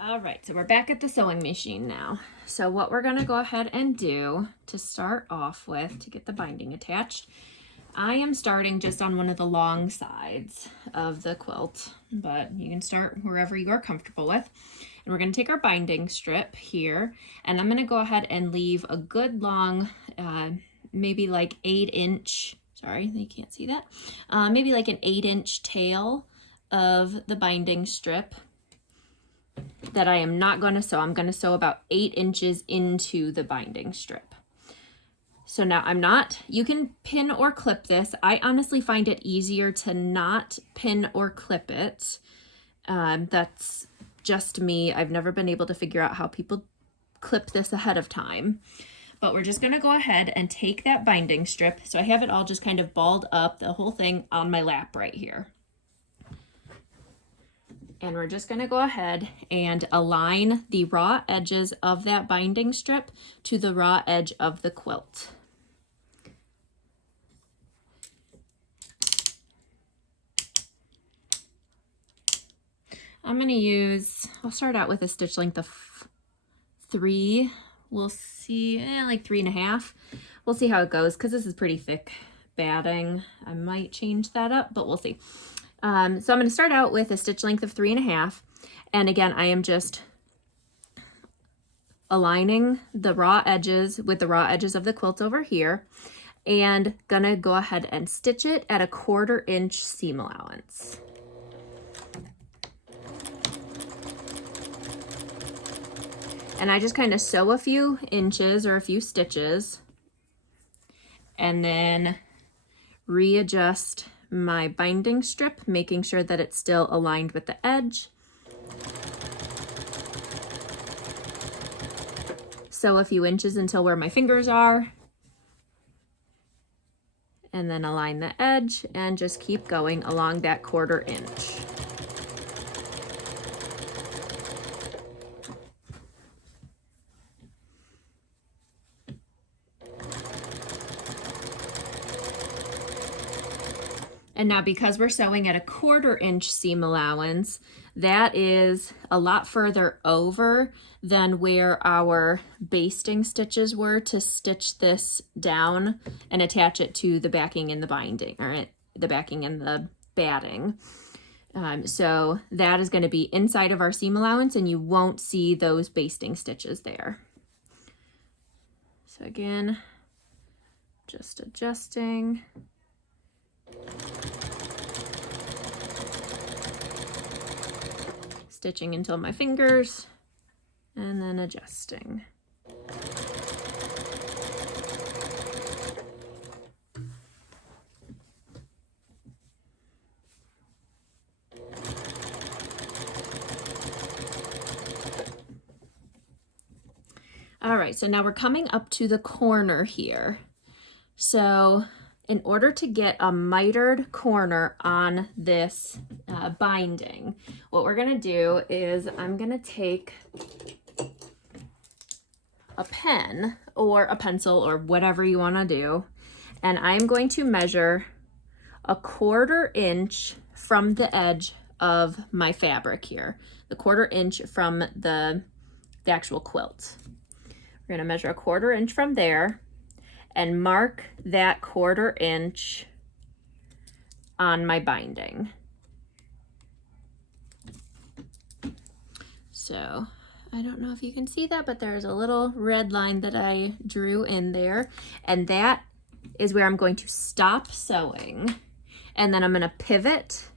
All right, so we're back at the sewing machine now. So what we're gonna go ahead and do to start off with, to get the binding attached, I am starting just on one of the long sides of the quilt, but you can start wherever you are comfortable with. And we're gonna take our binding strip here, and I'm gonna go ahead and leave a good long, maybe like 8-inch, sorry, you can't see that, maybe like an 8-inch tail of the binding strip that I am not going to sew. I'm going to sew about 8 inches into the binding strip. So now you can pin or clip this. I honestly find it easier to not pin or clip it. That's just me. I've never been able to figure out how people clip this ahead of time. But we're just going to go ahead and take that binding strip. So I have it all just kind of balled up, the whole thing on my lap right here. And we're just going to go ahead and align the raw edges of that binding strip to the raw edge of the quilt. I'm going to I'll start out with a stitch length of 3. We'll see, like 3.5. We'll see how it goes because this is pretty thick batting. I might change that up, but we'll see. So I'm going to start out with a stitch length of 3.5. And again, I am just aligning the raw edges with the raw edges of the quilt over here, and gonna go ahead and stitch it at a 1/4 inch seam allowance. And I just kind of sew a few inches or a few stitches and then readjust my binding strip, making sure that it's still aligned with the edge. Sew a few inches until where my fingers are, and then align the edge and just keep going along that 1/4 inch. And now because we're sewing at a 1/4 inch seam allowance, that is a lot further over than where our basting stitches were to stitch this down and attach it to the backing and the binding, or the backing and the batting. So that is going to be inside of our seam allowance, and you won't see those basting stitches there. So again, just adjusting. Stitching until my fingers, and then adjusting. All right, so now we're coming up to the corner here. So in order to get a mitered corner on this binding, what we're gonna do is I'm gonna take a pen or a pencil or whatever you wanna do, and I'm going to measure a 1/4 inch from the edge of my fabric here, the 1/4 inch from the actual quilt. We're gonna measure a 1/4 inch from there and mark that 1/4 inch on my binding. So I don't know if you can see that, but there's a little red line that I drew in there, and that is where I'm going to stop sewing, and then I'm going to pivot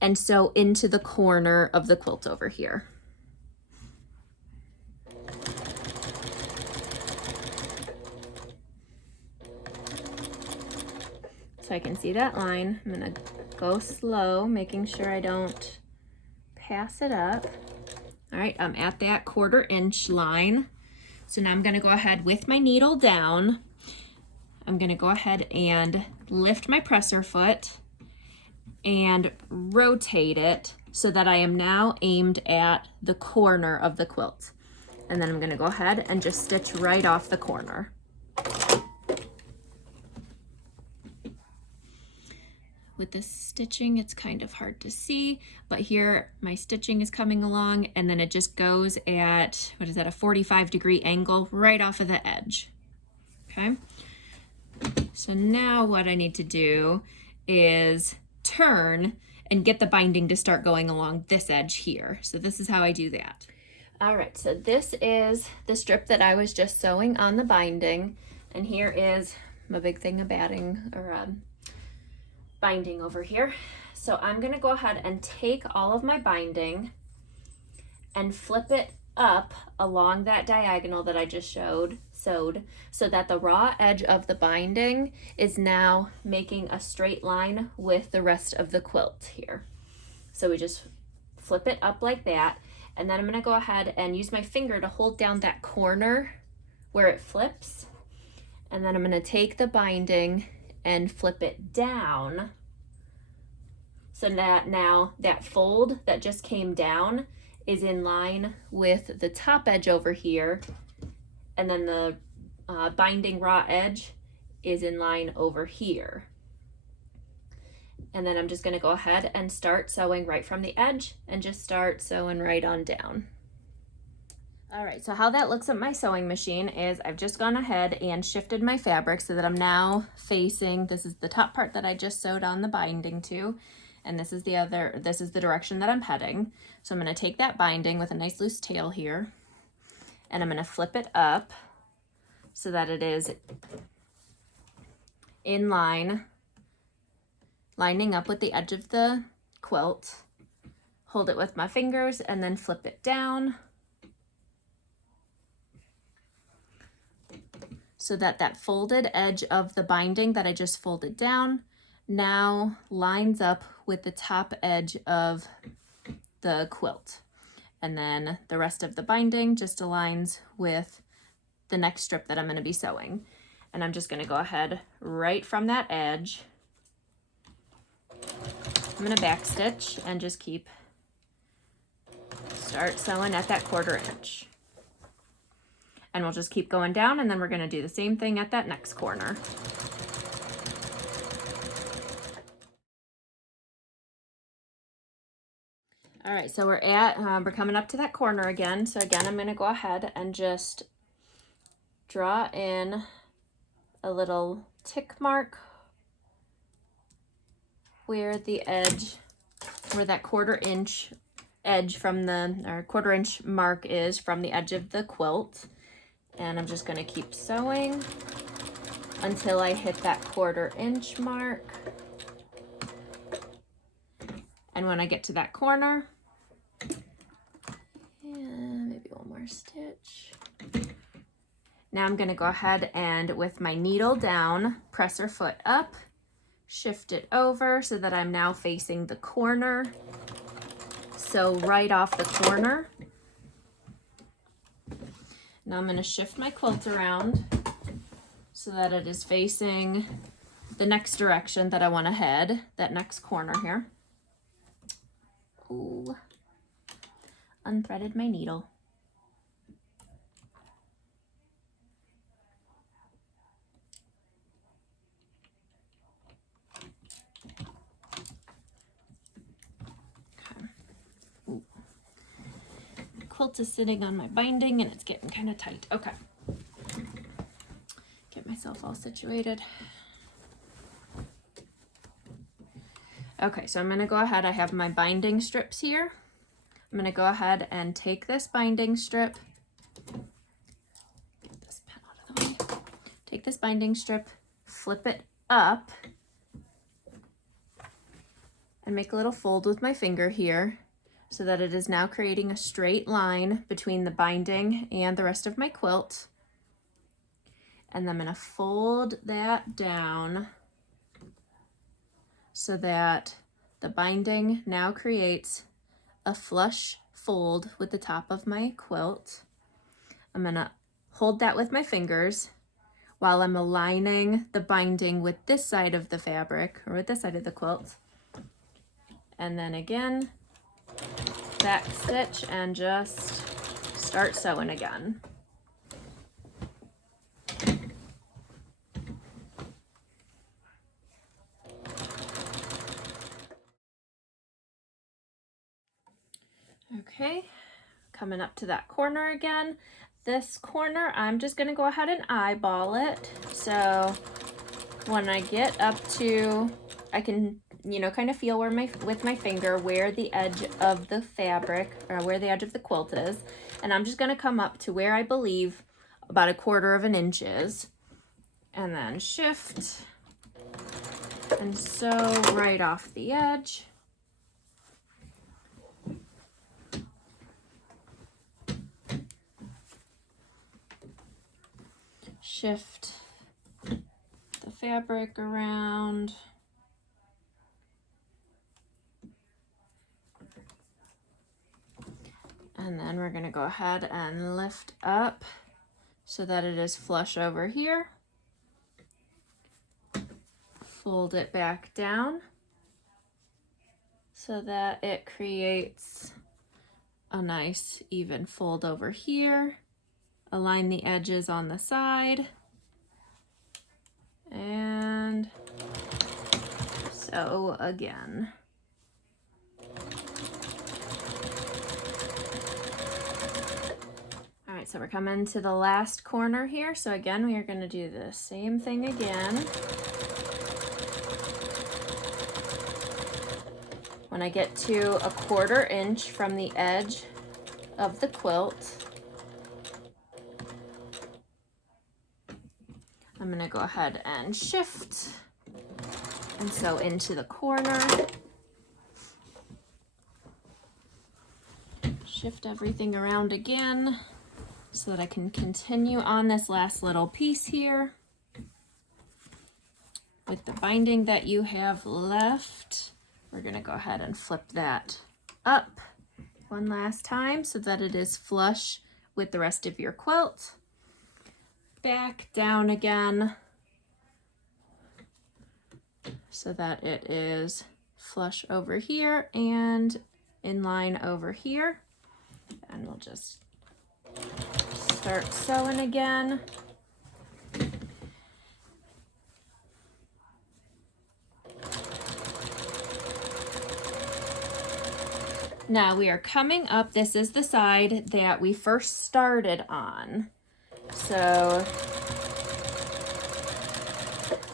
and sew into the corner of the quilt over here. So I can see that line. I'm gonna go slow, making sure I don't pass it up. All right, I'm at that 1/4 inch line. So now I'm gonna go ahead with my needle down. I'm gonna go ahead and lift my presser foot and rotate it so that I am now aimed at the corner of the quilt. And then I'm gonna go ahead and just stitch right off the corner. with this stitching, it's kind of hard to see, but here my stitching is coming along, and then it just goes at, what is that, a 45-degree angle right off of the edge. Okay, so now what I need to do is turn and get the binding to start going along this edge here. So this is how I do that. All right, so this is the strip that I was just sewing on the binding, and here is my big thing of batting or binding over here. So I'm gonna go ahead and take all of my binding and flip it up along that diagonal that I just sewed so that the raw edge of the binding is now making a straight line with the rest of the quilt here. So we just flip it up like that, and then I'm gonna go ahead and use my finger to hold down that corner where it flips, and then I'm gonna take the binding and flip it down so that now that fold that just came down is in line with the top edge over here, and then the binding raw edge is in line over here. And then I'm just gonna go ahead and start sewing right from the edge and just start sewing right on down. All right, so how that looks at my sewing machine is I've just gone ahead and shifted my fabric so that I'm now facing, this is the top part that I just sewed on the binding to, and this is the direction that I'm heading. So I'm gonna take that binding with a nice loose tail here, and I'm gonna flip it up so that it is in line, lining up with the edge of the quilt. Hold it with my fingers and then flip it down so that that folded edge of the binding that I just folded down now lines up with the top edge of the quilt. And then the rest of the binding just aligns with the next strip that I'm going to be sewing. And I'm just going to go ahead right from that edge. I'm going to back stitch and just start sewing at that 1/4 inch. And we'll just keep going down, and then we're going to do the same thing at that next corner. All right, so we're coming up to that corner again. So again, I'm going to go ahead and just draw in a little tick mark where the edge, where that 1/4 inch edge from the, or 1/4 inch mark is from the edge of the quilt. And I'm just going to keep sewing until I hit that 1/4 inch mark. And when I get to that corner, and maybe one more stitch. Now I'm going to go ahead and with my needle down, press her foot up, shift it over so that I'm now facing the corner. So right off the corner. Now I'm going to shift my quilt around so that it is facing the next direction that I want to head, that next corner here. Ooh, unthreaded my needle. Quilt is sitting on my binding and it's getting kind of tight. Okay. Get myself all situated. Okay, so I'm going to go ahead. I have my binding strips here. I'm going to go ahead and take this binding strip. Get this pen out of the way. Take this binding strip, flip it up, and make a little fold with my finger here, so that it is now creating a straight line between the binding and the rest of my quilt. And I'm going to fold that down so that the binding now creates a flush fold with the top of my quilt. I'm going to hold that with my fingers while I'm aligning the binding with this side of the fabric, or with this side of the quilt. And then again, back stitch and just start sewing again. Okay, coming up to that corner again. This corner, I'm just gonna go ahead and eyeball it. So when I get up to, I can, you know, kind of feel where with my finger where the edge of the fabric, or where the edge of the quilt is. And I'm just gonna come up to where I believe about 1/4 of an inch is. And then shift and sew right off the edge. Shift the fabric around. And then we're gonna go ahead and lift up so that it is flush over here. Fold it back down so that it creates a nice even fold over here. Align the edges on the side and sew again. All right, so we're coming to the last corner here. So again, we are going to do the same thing again. When I get to 1/4 inch from the edge of the quilt, I'm going to go ahead and shift and sew into the corner. Shift everything around again so that I can continue on this last little piece here with the binding that you have left. We're going to go ahead and flip that up one last time so that it is flush with the rest of your quilt. Back down again so that it is flush over here and in line over here. And we'll just start sewing again. Now we are coming up, this is the side that we first started on. So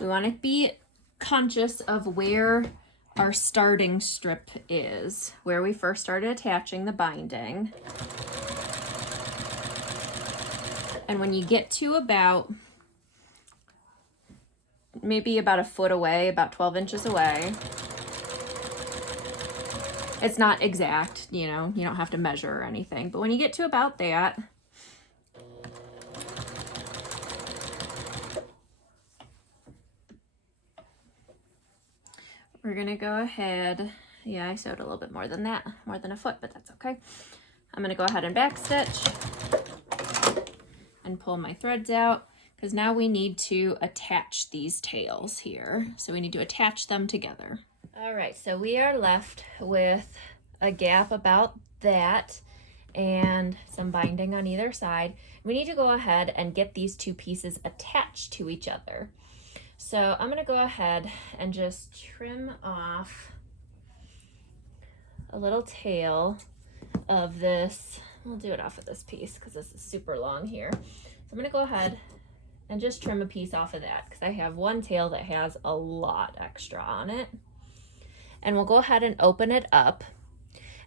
we want to be conscious of where our starting strip is, where we first started attaching the binding. And when you get to about, maybe about 1 foot away, about 12 inches away, it's not exact, you know, you don't have to measure or anything, but when you get to about that, we're gonna go ahead, yeah, I sewed a little bit more than that, more than 1 foot, but that's okay. I'm gonna go ahead and back stitch and pull my threads out because now we need to attach these tails here. So we need to attach them together. All right, so we are left with a gap about that and some binding on either side. We need to go ahead and get these two pieces attached to each other. So I'm gonna go ahead and just trim off a little tail of this. We'll do it off of this piece because this is super long here. So I'm gonna go ahead and just trim a piece off of that because I have one tail that has a lot extra on it. And we'll go ahead and open it up.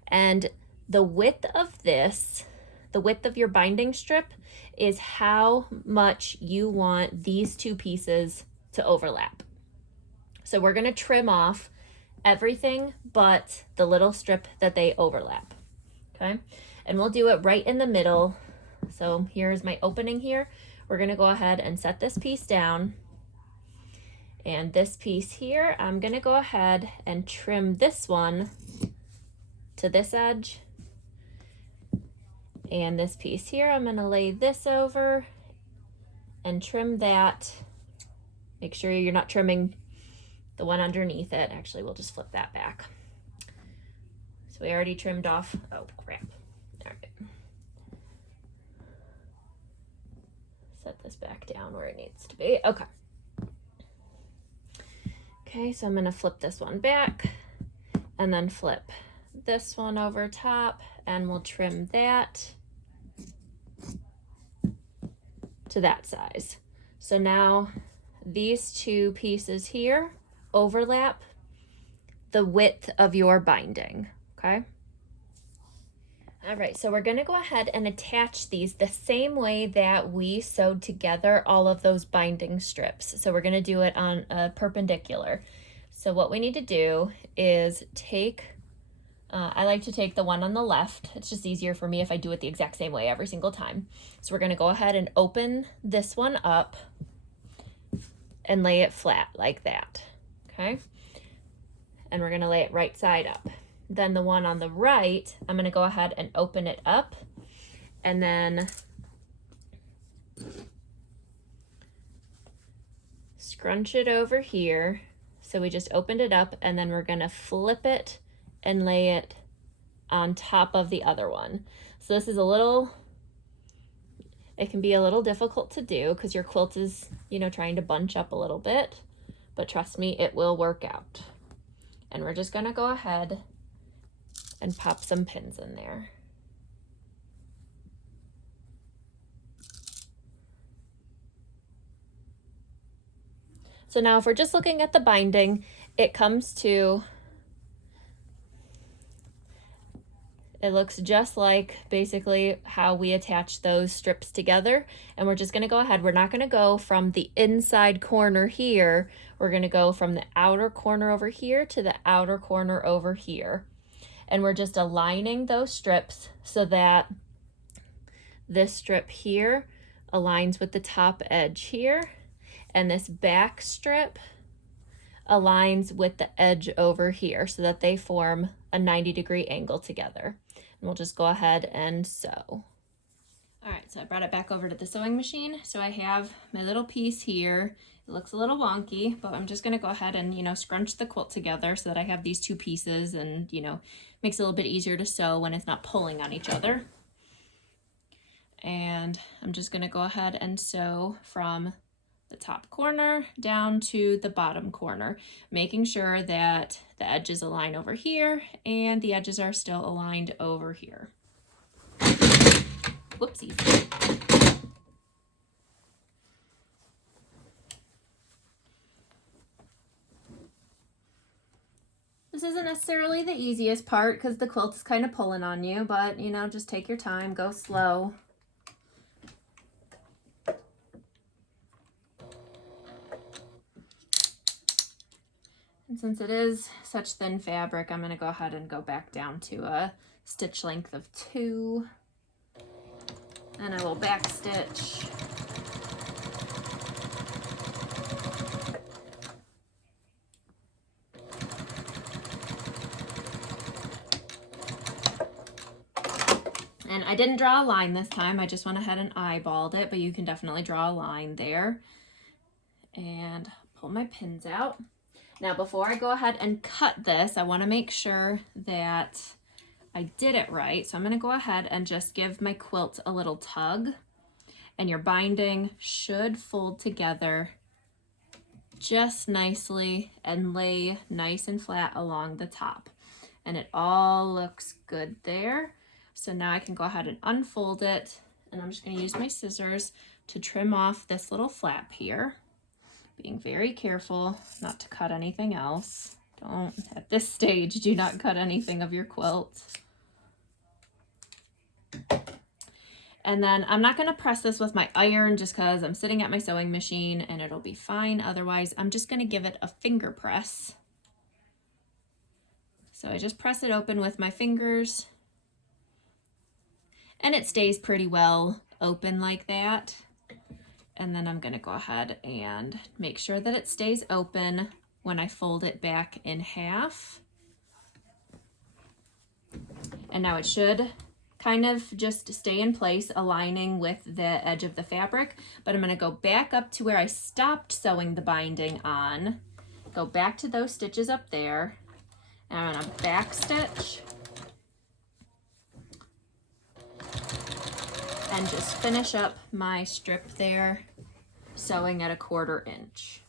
And the width of this, the width of your binding strip, is how much you want these two pieces to overlap. So we're gonna trim off everything but the little strip that they overlap, okay? And we'll do it right in the middle. So here's my opening here. We're gonna go ahead and set this piece down. And this piece here, I'm gonna go ahead and trim this one to this edge. And this piece here, I'm gonna lay this over and trim that. Make sure you're not trimming the one underneath it. Actually, we'll just flip that back. So we already trimmed off, oh crap. All right. Set this back down where it needs to be, okay. Okay, so I'm gonna flip this one back and then flip this one over top and we'll trim that to that size. So now these two pieces here overlap the width of your binding, okay? All right, so we're gonna go ahead and attach these the same way that we sewed together all of those binding strips. So we're gonna do it on a perpendicular. So what we need to do is take, I like to take the one on the left. It's just easier for me if I do it the exact same way every single time. So we're gonna go ahead and open this one up and lay it flat like that, okay? And we're gonna lay it right side up. Then the one on the right, I'm gonna go ahead and open it up and then scrunch it over here. So we just opened it up and then we're gonna flip it and lay it on top of the other one. So this is a little, it can be a little difficult to do because your quilt is, you know, trying to bunch up a little bit, but trust me, it will work out. And we're just gonna go ahead and pop some pins in there. So now if we're just looking at the binding, it comes to, it looks just like basically how we attach those strips together. And we're just gonna go ahead, we're not gonna go from the inside corner here, we're gonna go from the outer corner over here to the outer corner over here. And we're just aligning those strips so that this strip here aligns with the top edge here, and this back strip aligns with the edge over here so that they form a 90-degree angle together. And we'll just go ahead and sew. All right, so I brought it back over to the sewing machine. So I have my little piece here. It looks a little wonky, but I'm just gonna go ahead and, you know, scrunch the quilt together so that I have these two pieces and, you know, makes it a little bit easier to sew when it's not pulling on each other. And I'm just gonna go ahead and sew from the top corner down to the bottom corner, making sure that the edges align over here and the edges are still aligned over here. Whoopsies. This isn't necessarily the easiest part because the quilt is kind of pulling on you, but you know, just take your time, go slow. And since it is such thin fabric, I'm going to go ahead and go back down to a stitch length of 2. And I will back stitch. And I didn't draw a line this time, I just went ahead and eyeballed it, but you can definitely draw a line there. And pull my pins out. Now before I go ahead and cut this, I want to make sure that I did it right. So I'm going to go ahead and just give my quilt a little tug, and your binding should fold together just nicely and lay nice and flat along the top. And it all looks good there. So now I can go ahead and unfold it, and I'm just going to use my scissors to trim off this little flap here, being very careful not to cut anything else. Don't, at this stage, do not cut anything of your quilt. And then I'm not going to press this with my iron just because I'm sitting at my sewing machine and it'll be fine. Otherwise, I'm just going to give it a finger press. So I just press it open with my fingers, and it stays pretty well open like that. And then I'm going to go ahead and make sure that it stays open when I fold it back in half. And now it should kind of just stay in place, aligning with the edge of the fabric. But I'm going to go back up to where I stopped sewing the binding on, go back to those stitches up there, and I'm going to back stitch and just finish up my strip there, sewing at 1/4 inch.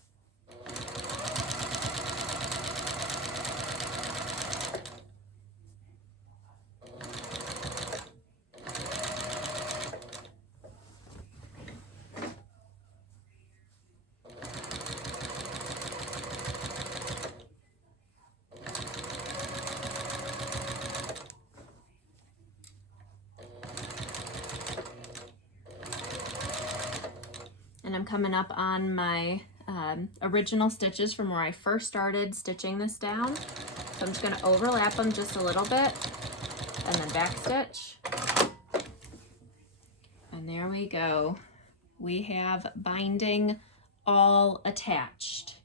coming up on my original stitches from where I first started stitching this down. So I'm just going to overlap them just a little bit and then back stitch. And there we go. We have binding all attached.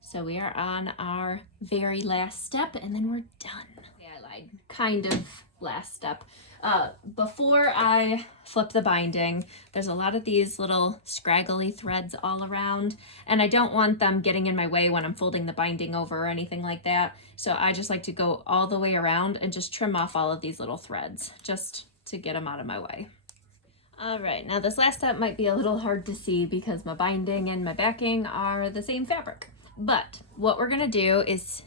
So we are on our very last step and then we're done. Yeah, I lied. Kind of last step. Before I flip the binding, there's a lot of these little scraggly threads all around, and I don't want them getting in my way when I'm folding the binding over or anything like that. So I just like to go all the way around and just trim off all of these little threads just to get them out of my way. All right, now this last step might be a little hard to see because my binding and my backing are the same fabric. But what we're gonna do is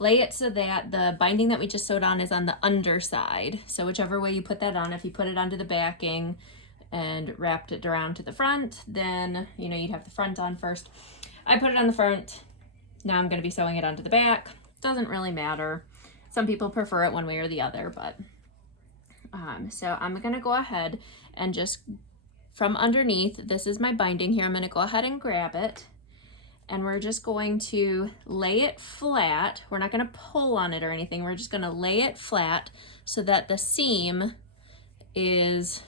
lay it so that the binding that we just sewed on is on the underside. So whichever way you put that on, if you put it onto the backing and wrapped it around to the front, then you'd have the front on first. I put it on the front. Now I'm going to be sewing it onto the back. Doesn't really matter. Some people prefer it one way or the other, but so I'm going to go ahead and just from underneath, this is my binding here. I'm going to go ahead and grab it. And we're just going to lay it flat. We're not going to pull on it or anything. We're just going to lay it flat so that the seam is,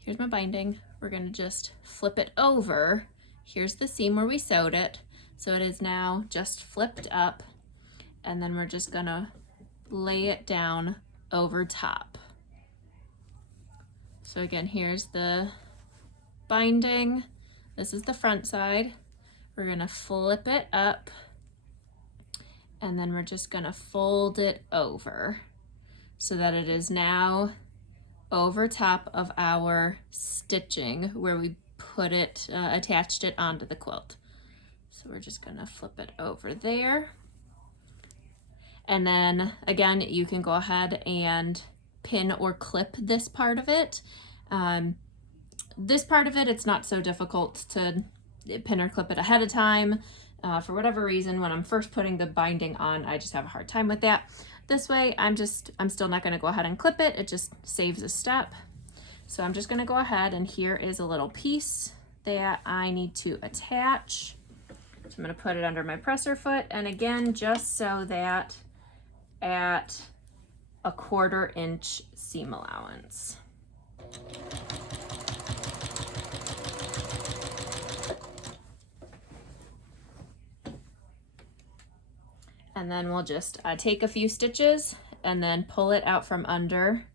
here's my binding. We're going to just flip it over. Here's the seam where we sewed it. So it is now just flipped up. And then we're just going to lay it down over top. So again, here's the binding. This is the front side. We're gonna flip it up and then we're just gonna fold it over so that it is now over top of our stitching where we put it, attached it onto the quilt. So we're just gonna flip it over there. And then again, you can go ahead and pin or clip this part of it. This part of it, it's not so difficult to pin or clip it ahead of time. For whatever reason, when I'm first putting the binding on, I just have a hard time with that. This way, I'm still not gonna go ahead and clip it. It just saves a step. So I'm just gonna go ahead and here is a little piece that I need to attach. So I'm gonna put it under my presser foot. And again, just so that at a 1/4 inch seam allowance. And then we'll just take a few stitches and then pull it out from under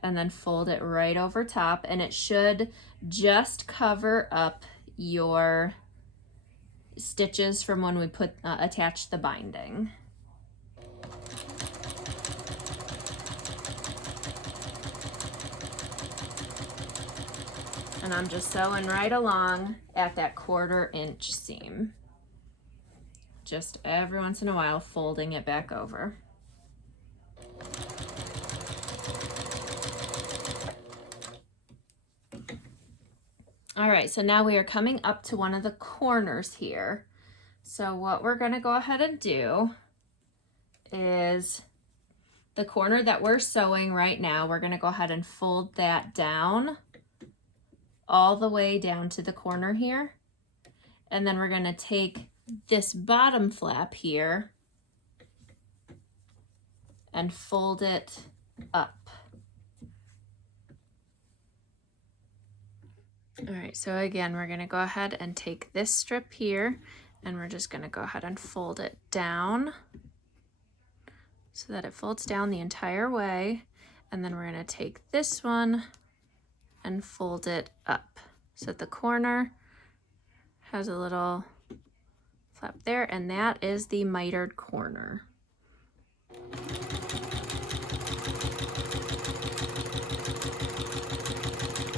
and then fold it right over top. And it should just cover up your stitches from when we attached the binding. And I'm just sewing right along at that 1/4 inch seam. Just every once in a while folding it back over. All right, so now we are coming up to one of the corners here. So what we're gonna go ahead and do is the corner that we're sewing right now, we're gonna go ahead and fold that down all the way down to the corner here. And then we're gonna take this bottom flap here and fold it up. All right, so again, we're gonna go ahead and take this strip here and we're just gonna go ahead and fold it down so that it folds down the entire way. And then we're gonna take this one and fold it up. So at the corner has a little flap there, and that is the mitered corner.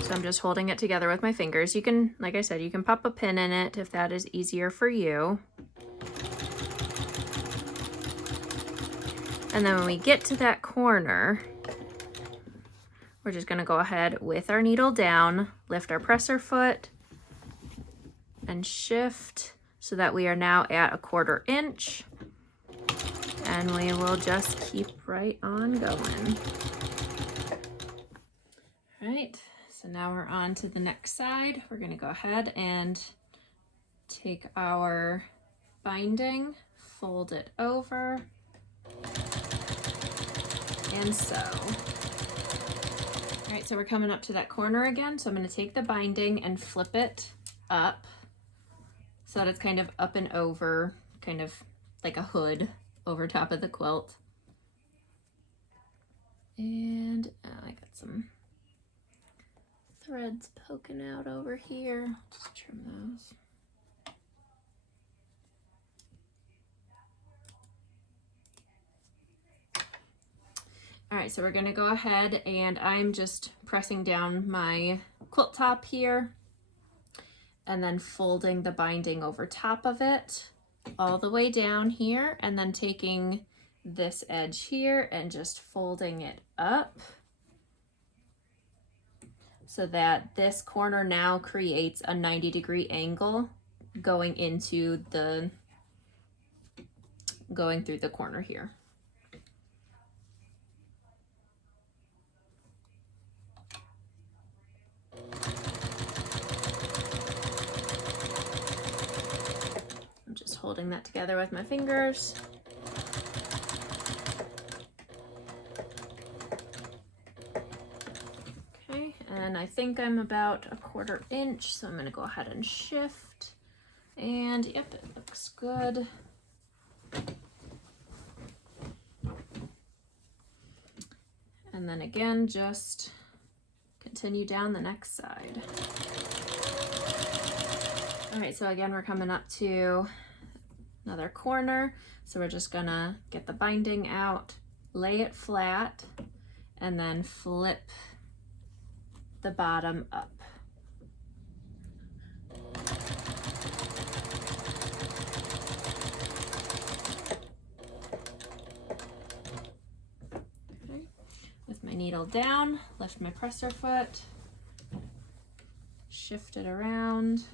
So I'm just holding it together with my fingers. You can, like I said, you can pop a pin in it if that is easier for you. And then when we get to that corner, we're just gonna go ahead with our needle down, lift our presser foot, and shift so that we are now at a 1/4 inch. And we will just keep right on going. All right, So now we're on to the next side. We're going to go ahead and take our binding, fold it over, and sew. All right, so we're coming up to that corner again. So I'm going to take the binding and flip it up so that it's kind of up and over, kind of like a hood over top of the quilt. And I got some threads poking out over here. Just trim those. All right, so we're gonna go ahead and I'm just pressing down my quilt top here and then folding the binding over top of it all the way down here, and then taking this edge here and just folding it up so that this corner now creates a 90-degree angle going through the corner here. I'm just holding that together with my fingers. Okay, and I think I'm about a 1/4 inch, so I'm going to go ahead and shift. And yep, it looks good. And then again, just continue down the next side. All right, so again, we're coming up to another corner. So we're just gonna get the binding out, lay it flat, and then flip the bottom up. Okay. With my needle down, lift my presser foot, shift it around.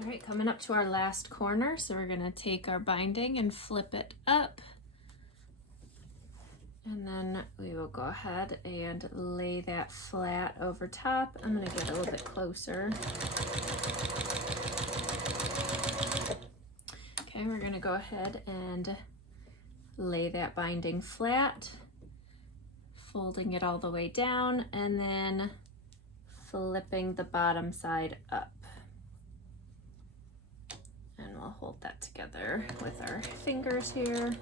All right, coming up to our last corner, so we're gonna take our binding and flip it up. And then we will go ahead and lay that flat over top. I'm gonna get a little bit closer. Okay, we're gonna go ahead and lay that binding flat, folding it all the way down, and then flipping the bottom side up. And we'll hold that together with our fingers here.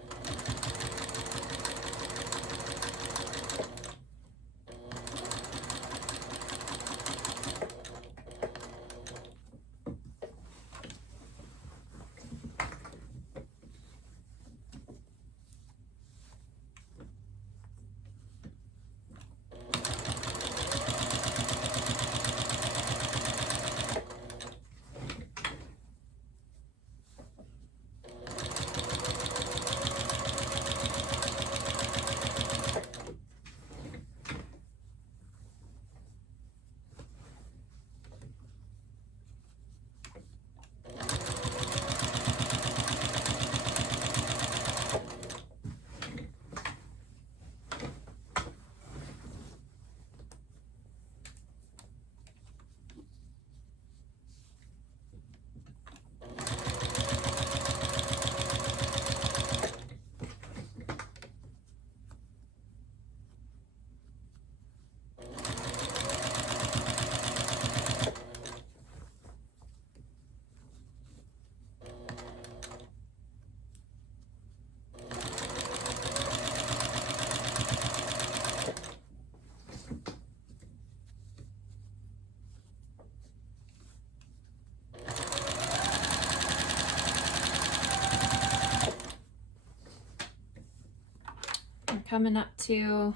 Coming up to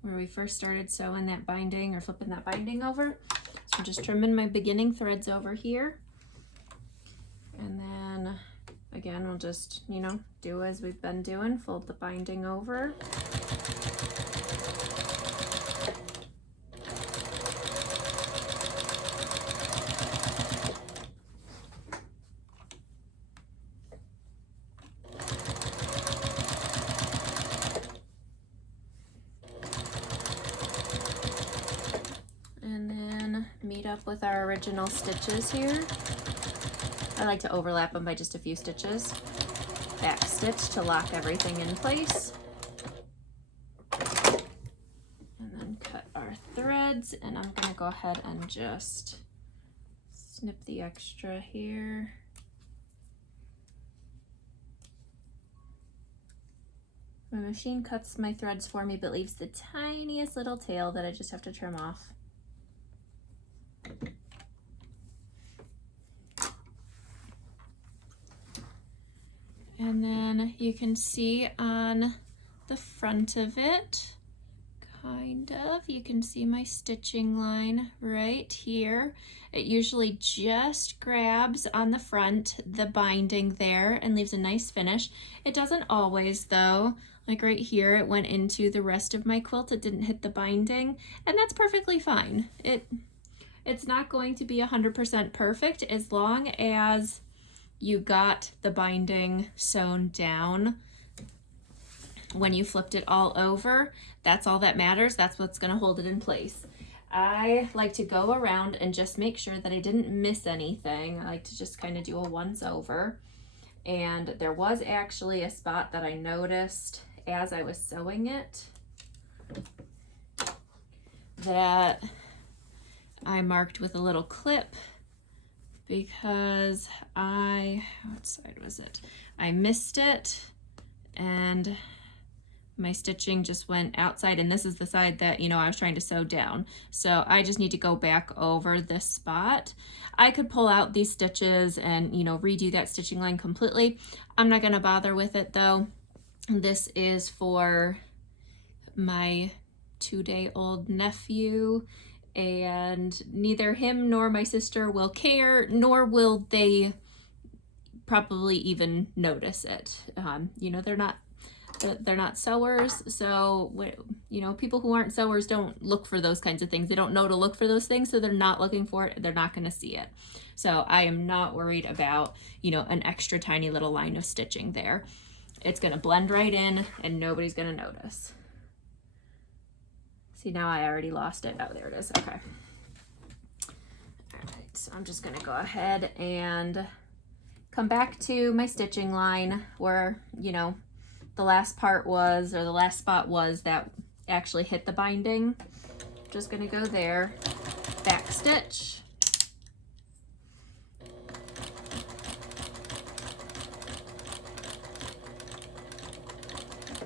where we first started sewing that binding or flipping that binding over. So I'm just trimming my beginning threads over here. And then again, we'll just, you know, do as we've been doing, fold the binding over. meet up with our original stitches here. I like to overlap them by just a few stitches. Back stitch to lock everything in place. And then cut our threads, and I'm gonna go ahead and just snip the extra here. My machine cuts my threads for me, but leaves the tiniest little tail that I just have to trim off. And then you can see on the front of it, kind of, you can see my stitching line right here. It usually just grabs on the front, the binding there, and leaves a nice finish. It doesn't always though. Like right here, it went into the rest of my quilt. It didn't hit the binding, and that's perfectly fine. It's not going to be 100% perfect as long as you got the binding sewn down when you flipped it all over. That's all that matters. That's what's going to hold it in place. I like to go around and just make sure that I didn't miss anything. I like to just kind of do a once over. And there was actually a spot that I noticed as I was sewing it that I marked with a little clip because what side was it? I missed it and my stitching just went outside, and this is the side that, I was trying to sew down. So I just need to go back over this spot. I could pull out these stitches and, redo that stitching line completely. I'm not gonna bother with it though. This is for my 2-day-old nephew, and neither him nor my sister will care, nor will they probably even notice it. They're not sewers, so people who aren't sewers don't look for those kinds of things. They don't know to look for those things, so they're not looking for it. They're not going to see it. So I am not worried about an extra tiny little line of stitching there. It's going to blend right in, and nobody's going to notice. See, now I already lost it. Oh, there it is. Okay. All right, so I'm just going to go ahead and come back to my stitching line where the last part was, or the last spot was, that actually hit the binding. Just gonna go there, back stitch.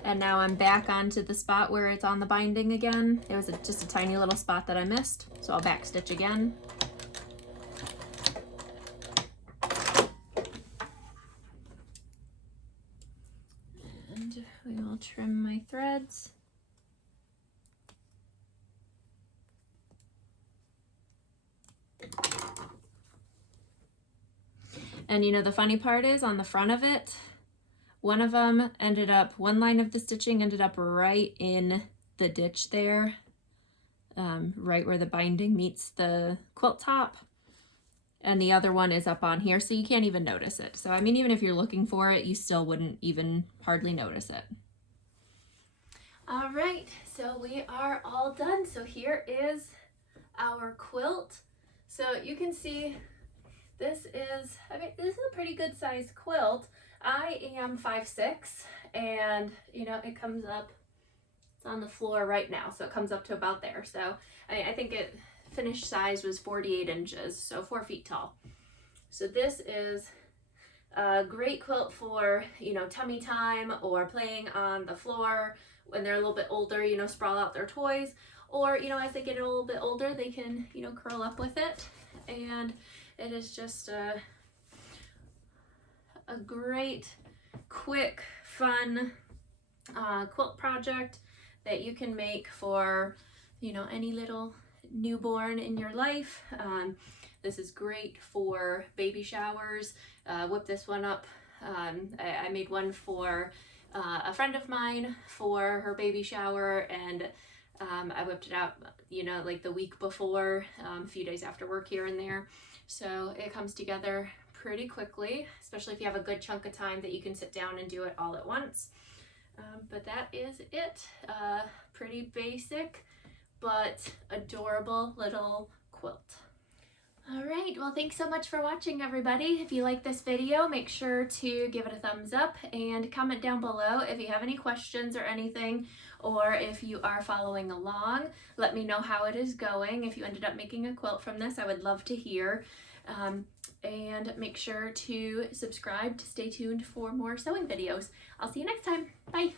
And now I'm back onto the spot where it's on the binding again. It was just a tiny little spot that I missed, so I'll back stitch again. We will trim my threads. And the funny part is, on the front of it, one line of the stitching ended up right in the ditch there, right where the binding meets the quilt top. And the other one is up on here, so you can't even notice it. So, even if you're looking for it, you still wouldn't even hardly notice it. All right, so we are all done. So here is our quilt. So you can see this is a pretty good sized quilt. I am 5'6", and it comes up, it's on the floor right now, so it comes up to about there. So I think it finished size was 48 inches, so 4 feet tall. So this is a great quilt for, tummy time or playing on the floor when they're a little bit older, sprawl out their toys, or, as they get a little bit older, they can, curl up with it. And it is just a great, quick, fun quilt project that you can make for, any little newborn in your life. This is great for baby showers. Whip this one up. I made one for a friend of mine for her baby shower, and I whipped it out, like the week before, a few days after work here and there. So it comes together pretty quickly, especially if you have a good chunk of time that you can sit down and do it all at once. But that is it. Pretty basic, but adorable little quilt. All right, well, thanks so much for watching, everybody. If you like this video, make sure to give it a thumbs up and comment down below if you have any questions or anything, or if you are following along. Let me know how it is going. If you ended up making a quilt from this, I would love to hear. And make sure to subscribe to stay tuned for more sewing videos. I'll see you next time. Bye.